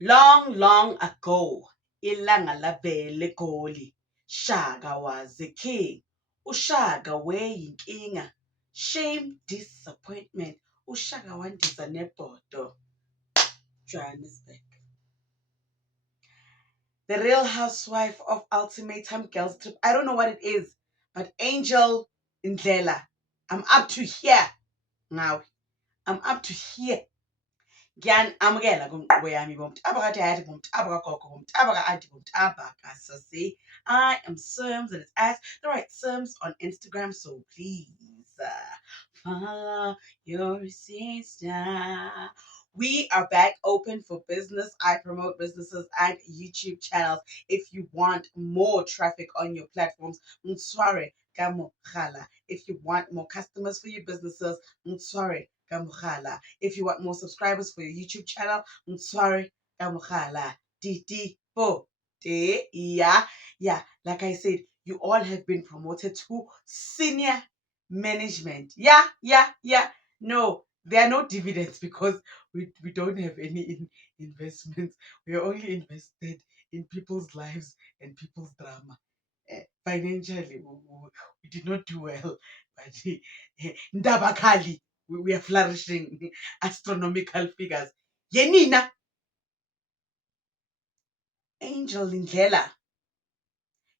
Long, long ago, ilanga lavele Goli, Shaka was the king. Ushaka weyinkinga. Shame, disappointment. Ushaka wandiza nebodo. Johannesburg. The Real Housewife of Ultimatum Girls Trip. I don't know what it is, but Angel Ndlela. I'm up to here now. I'm up to here. Ngiyanamukela kumqobo yami bomthaba kadade bomthaba kagogo bomthaba ka-auntie bomthaba kasasi. I am Serms and it's at the right Serms on Instagram, so please follow your sister. We are back open for business. I promote businesses and YouTube channels. If you want more traffic on your platforms, Mtsware Kamukhala. If you want more customers for your businesses, Mtsware Kamukhala. If you want more subscribers for your YouTube channel, Mtsware Kamukhala. Titi po. Yeah. Like I said, you all have been promoted to senior management. Yeah. No, there are no dividends because we don't have any investments. We are only invested in people's lives and people's drama. Financially, we did not do well, but Ndabakali, we are flourishing astronomical figures. Yenina, Angel Ndlela.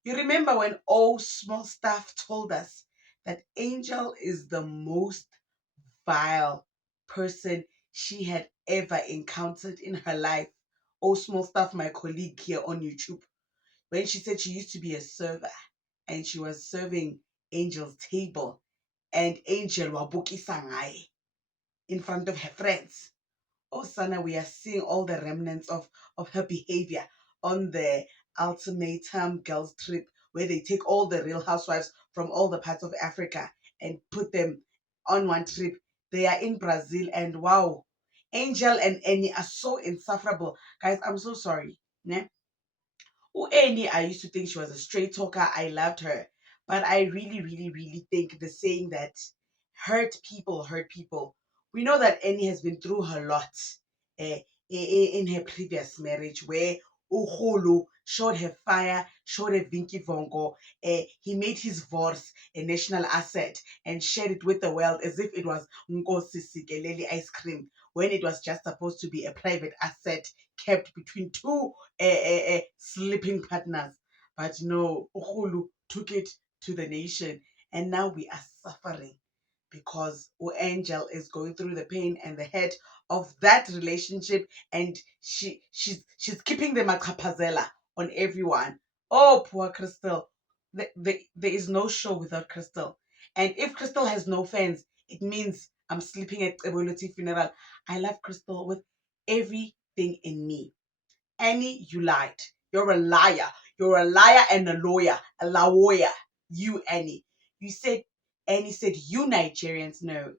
You remember when all small staff told us that Angel is the most vile person she had ever encountered in her life? Oh, small staff, my colleague here on YouTube, when she said she used to be a server and she was serving Angel's table and Angel wabukisa ngaye in front of her friends. Oh, Sana, we are seeing all the remnants of her behavior on the Ultimatum Girls Trip, where they take all the real housewives from all the parts of Africa and put them on one trip. They are in Brazil, and wow, Angel and Annie are so insufferable. Guys, I'm so sorry. Ne? Annie, I used to think she was a straight talker. I loved her. But I really think the saying that hurt people hurt people. We know that Annie has been through her lot in her previous marriage where Uhulu showed her fire, showed her Vinky Vongo. He made his voice a national asset and shared it with the world as if it was Nkosi Sikeleli ice cream when it was just supposed to be a private asset kept between two sleeping partners. But no, Uhulu took it to the nation, and now we are suffering because Angel is going through the pain and the hurt of that relationship, and she's keeping the macapazela on everyone. Oh, poor Crystal. There is no show without Crystal. And if Crystal has no fans, it means I'm sleeping at Evoluti funeral. I love Crystal with everything in me. Annie, you lied. You're a liar. You're a liar and a lawyer. A lawyer. You, Annie. You said, Annie said, you Nigerians know.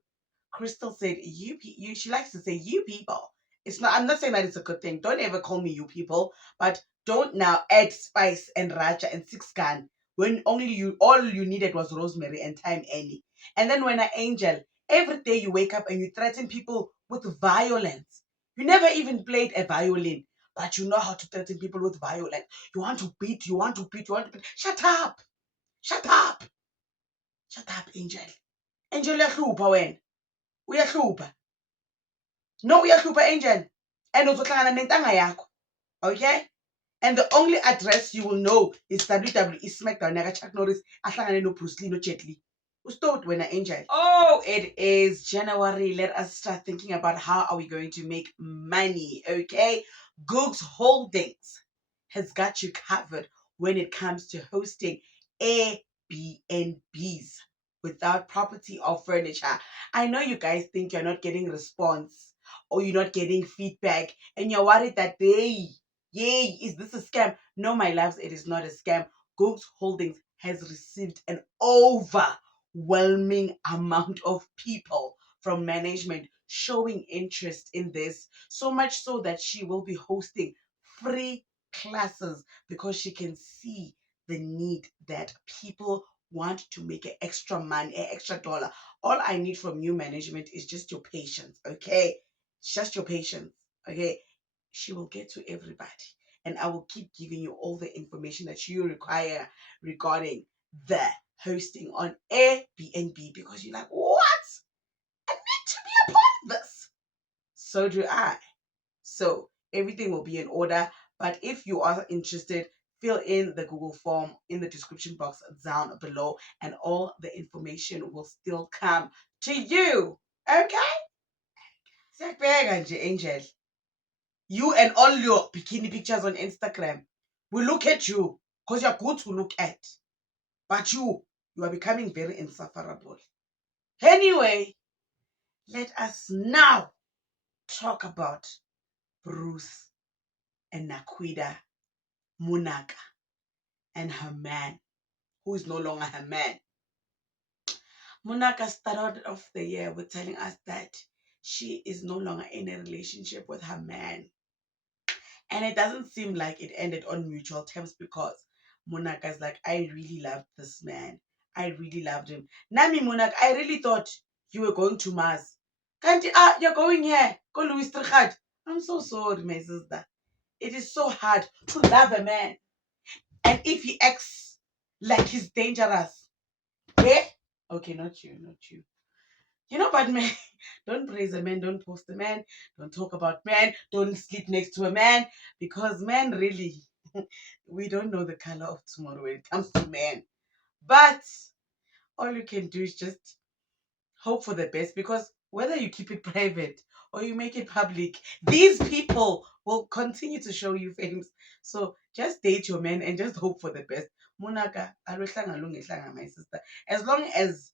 Crystal said, you. She likes to say, you people. It's not, I'm not saying that it's a good thing. Don't ever call me you people. But don't now add Spice and Raja and Six Gun when all you needed was rosemary and thyme, Annie. And then when an angel, every day you wake up and you threaten people with violence. You never even played a violin, but you know how to threaten people with violence. You want to beat, you want to beat, you want to beat. Shut up! Shut up! Shut up, Angel. Angel, uyahlupha wena. Uyahlupha. No, uyahlupha, Angel. And uzohlangana nentanga yakho. Okay? And the only address you will know is WWE SmackDown yaka Chuck Norris ahlangane no Bruce Lee no Jet Li. Ustot wena, Angel. Oh, it is January. Let us start thinking about how are we going to make money, okay? Googs Holdings has got you covered when it comes to hosting Airbnbs without property or furniture. I know you guys think you're not getting response or you're not getting feedback and you're worried that yay, is this a scam? No, my loves, it is not a scam. Googs Holdings has received an overwhelming amount of people from management showing interest in this, so much so that she will be hosting free classes because she can see the need that people want to make an extra money, an extra dollar. All I need from you, management, is just your patience, okay? It's just your patience, okay? she will get to everybody. And I will keep giving you all the information that you require regarding the hosting on Airbnb, because you're like, what? I need to be a part of this. So do I. So everything will be in order. But if you are interested, fill in the Google form in the description box down below, and all the information will still come to you. Okay? Siyakubheka nje, Angel. You and all your bikini pictures on Instagram. We look at you because you're good to look at. But you are becoming very insufferable. Anyway, let us now talk about Bruce and Nakwida Munaka and her man, who is no longer her man. Munaka started off the year with telling us that she is no longer in a relationship with her man. And it doesn't seem like it ended on mutual terms, because Munaka is like, I really loved this man. I really loved him. Nami Munaka, I really thought you were going to Mars. Kanti, you're going here. Go Louis Trichardt. I'm so sorry, my sister. It is so hard to love a man. And if he acts like he's dangerous, eh? Okay, not you, not you. You know, but man, don't praise a man, don't post a man, don't talk about man, don't sleep next to a man, because man, really, we don't know the color of tomorrow when it comes to man. But all you can do is just hope for the best, because whether you keep it private or you make it public, these people will continue to show you fames. So just date your man and just hope for the best. Munaka, my sister. As long as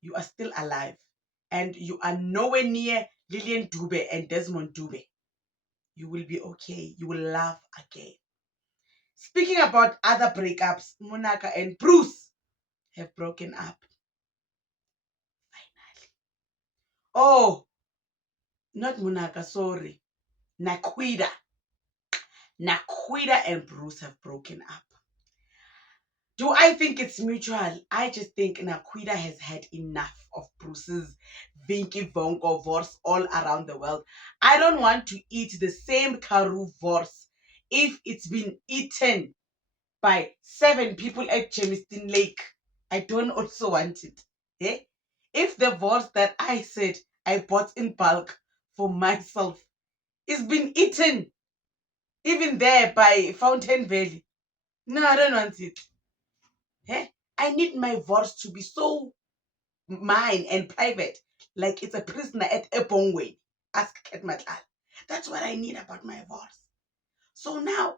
you are still alive and you are nowhere near Lillian Dube and Desmond Dube, you will be okay. You will laugh again. Speaking about other breakups, Munaka and Bruce have broken up. Finally. Oh, not Munaka, sorry. Nakwida. Nakwida and Bruce have broken up. Do I think it's mutual? I just think Nakwida has had enough of Bruce's Vinky Vonko vorse all around the world. I don't want to eat the same Karoo vorse if it's been eaten by 7 people at Chemiston Lake. I don't also want it. Eh? If the vorse that I said I bought in bulk for myself is been eaten even there by Fountain Valley, no, I don't want it. Eh? I need my vorse to be so mine and private, like it's a prisoner at Ebongwe. Ask Kat Matlala. That's what I need about my vorse. So now,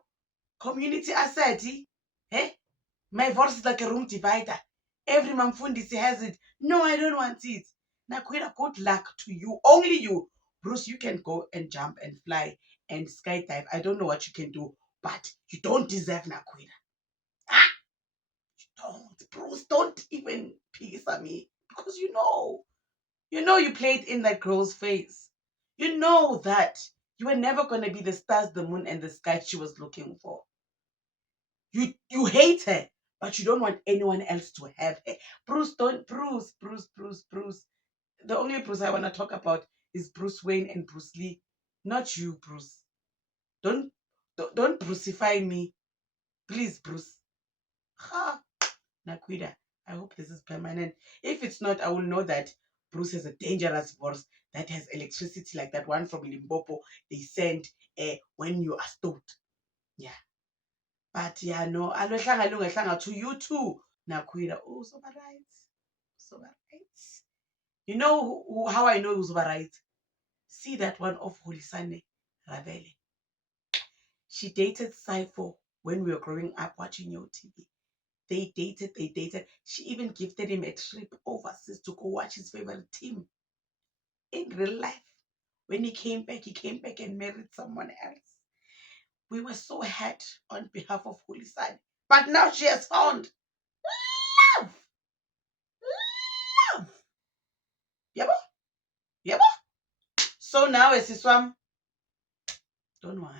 community asset, eh? My vorse is like a room divider. Every Mamfundisi has it. No, I don't want it. Nakwida, good luck to you. Only you. Bruce, you can go and jump and fly and skydive. I don't know what you can do, but you don't deserve Nakwida. Ah, you don't. Bruce, don't even piss at me, because you know you played in that girl's face. You know that you were never going to be the stars, the moon, and the sky she was looking for. You hate her, but you don't want anyone else to have her. Bruce, don't Bruce. The only Bruce I want to talk about is Bruce Wayne and Bruce Lee, not you, Bruce. Don't don't Brucify me, please, Bruce. Ha, Nakwida. I hope this is permanent. If it's not, I will know that Bruce has a dangerous voice that has electricity like that one from Limpopo they send when you are stoned. Yeah. But yeah, no, to you too, Nakwida. Oh, so right. So right. You know how I know who's right? See that one of Holisane Ravele. She dated Saifo when we were growing up watching your TV. They dated. She even gifted him a trip overseas to go watch his favorite team. In real life, when he came back and married someone else. We were so hurt on behalf of Holisane. But now she has found love. Love. Yabo? Yabo? So now, as Iswam, don't worry.